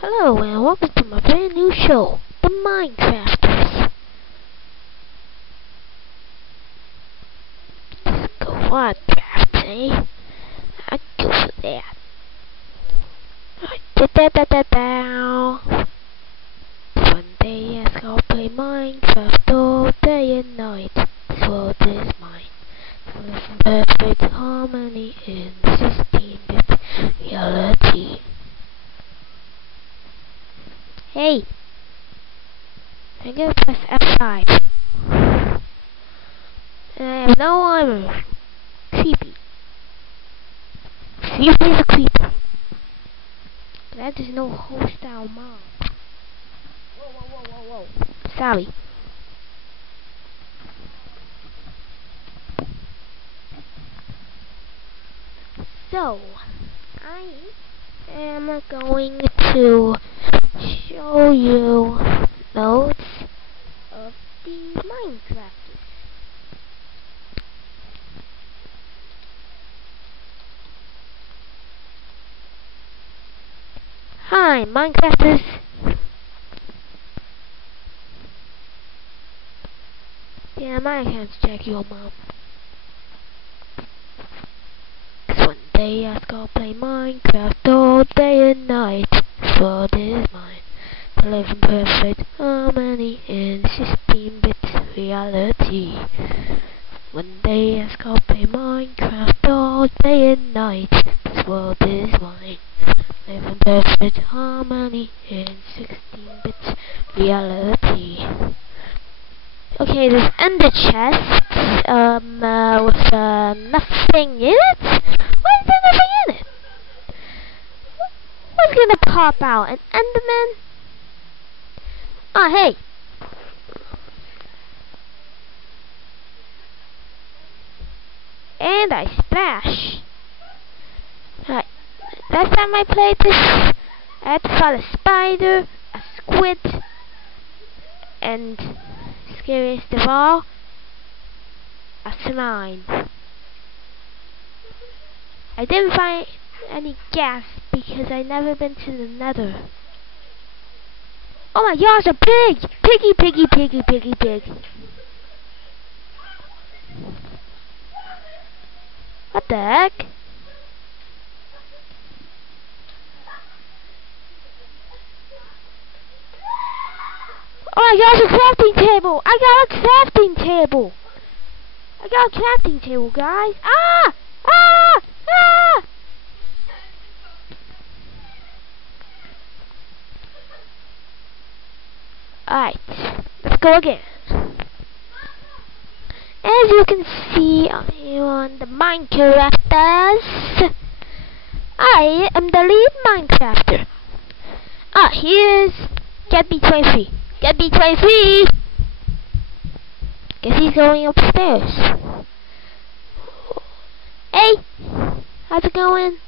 Hello and welcome to my brand new show, The Minecrafters. Let's go Minecraft, eh? I'd go for that. One day yes, I'll play Minecraft all day and night. This world is mine. Live in perfect harmony in 16-bit reality. Hey! I'm gonna press F5. And I have no armor. Creepy. Creepy is a creeper. That is no hostile mob. Whoa. Sorry. So, I am going to show you notes of the Minecrafters. Hi, Minecrafters. Yeah, I can't check your mom. One day I go play Minecraft all day and night. This world is mine. I live in perfect harmony in 16-bit reality. One day I go play Minecraft all day and night. This world is mine. Live in perfect harmony in 16-bit reality. Okay, there's ender chest with nothing in it. Why is there nothing in it? What's gonna pop out? An enderman? Oh, hey. And I splash. Alright. Last time I played this, I had to fight a spider, a squid, and scariest of all, a slime. I didn't find any gas because I never been to the nether. Oh my gosh, a pig! Piggy. What the heck? Oh my gosh, a crafting table! I got a crafting table, guys! Ah! Alright, let's go again. As you can see on the Minecrafters, I am the lead Minecrafter. Here's GetB23. GetB23! Guess he's going upstairs. Hey! How's it going?